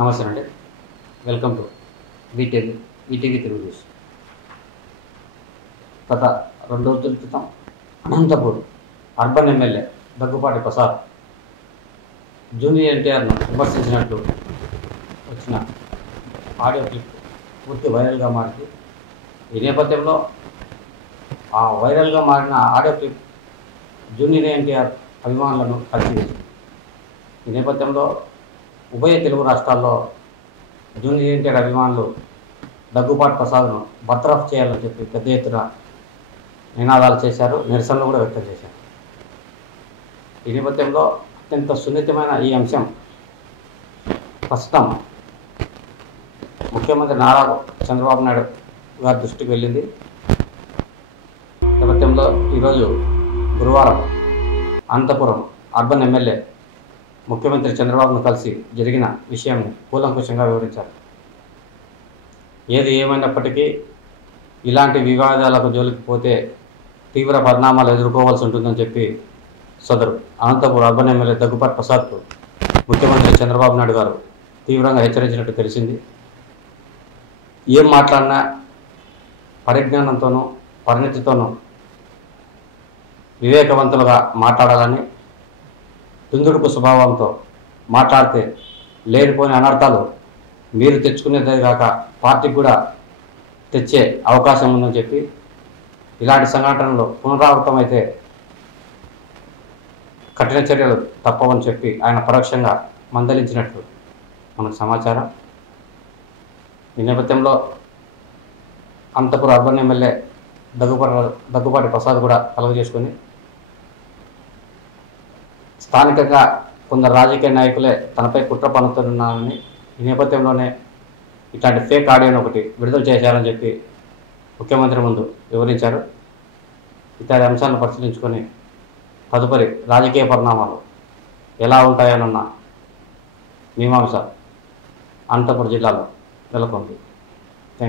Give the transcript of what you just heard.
నమస్తే అండి. Welcome to ETV Telugu news. గత 2 రోజుల క్రితం Anantapur urban MLA Daggupati Prasad junior ఎన్టీఆర్ను విమర్శించినట్లు వచ్చిన ఆడియో క్లిప్ పూర్తి వైరల్గా మారింది. ఈ నేపథ్యంలో ఆ వైరల్గా మారిన ఆడియో క్లిప్ జూనియర్ ఎన్టీఆర్ అభిమానులను కలిసివేసింది. ఈ నేపథ్యంలో ఉభయ తెలుగు రాష్ట్రాల్లో జూనియర్ ఎన్టీఆర్ అభిమానులు దగ్గుపాటి ప్రసాద్ను బర్తరఫ్ చేయాలని చెప్పి పెద్ద ఎత్తున నినాదాలు చేశారు, నిరసనలు కూడా వ్యక్తం చేశారు. ఈ నేపథ్యంలో అత్యంత సున్నితమైన ఈ అంశం ప్రస్తుతం ముఖ్యమంత్రి నారా చంద్రబాబు నాయుడు గారి దృష్టికి వెళ్ళింది. నేపథ్యంలో ఈరోజు గురువారం అనంతపురం అర్బన్ ఎమ్మెల్యే ముఖ్యమంత్రి చంద్రబాబును కలిసి జరిగిన విషయాన్ని కూలంకుషంగా వివరించారు. ఏది ఏమైనప్పటికీ ఇలాంటి వివాదాలకు జోలికి పోతే తీవ్ర పరిణామాలు ఎదుర్కోవాల్సి ఉంటుందని చెప్పి సదరు అనంతపురం అర్బన్ ఎమ్మెల్యే దగ్గుపాటి ప్రసాద్కు ముఖ్యమంత్రి చంద్రబాబు నాయుడు గారు తీవ్రంగా హెచ్చరించినట్టు తెలిసింది. ఏం మాట్లాడినా పరిజ్ఞానంతోనూ పరిణతితోనూ వివేకవంతులుగా మాట్లాడాలని, తుందుడుకు స్వభావంతో మాట్లాడితే లేనిపోయిన అనర్థాలు మీరు తెచ్చుకునేదే కాక పార్టీకి కూడా తెచ్చే అవకాశం ఉందని చెప్పి, ఇలాంటి సంఘటనలు పునరావృతమైతే కఠిన చర్యలు తప్పవని చెప్పి ఆయన పరోక్షంగా మందలించినట్లు మనకు సమాచారం. ఈ నేపథ్యంలో అనంతపురం అర్బన్ ఎమ్మెల్యే దగ్గుపాటి ప్రసాద్ కూడా కలుగజేసుకొని స్థానికంగా కొందరు రాజకీయ నాయకులే తనపై కుట్ర పన్నుతున్నారని, ఈ నేపథ్యంలోనే ఇట్లాంటి ఫేక్ ఆడియోని ఒకటి విడుదల చేశారని చెప్పి ముఖ్యమంత్రి ముందు వివరించారు. ఇతర అంశాలను పరిశీలించుకొని తదుపరి రాజకీయ పరిణామాలు ఎలా ఉంటాయనన్న మీమాంస అనంతపురం జిల్లాలో నెలకొంది.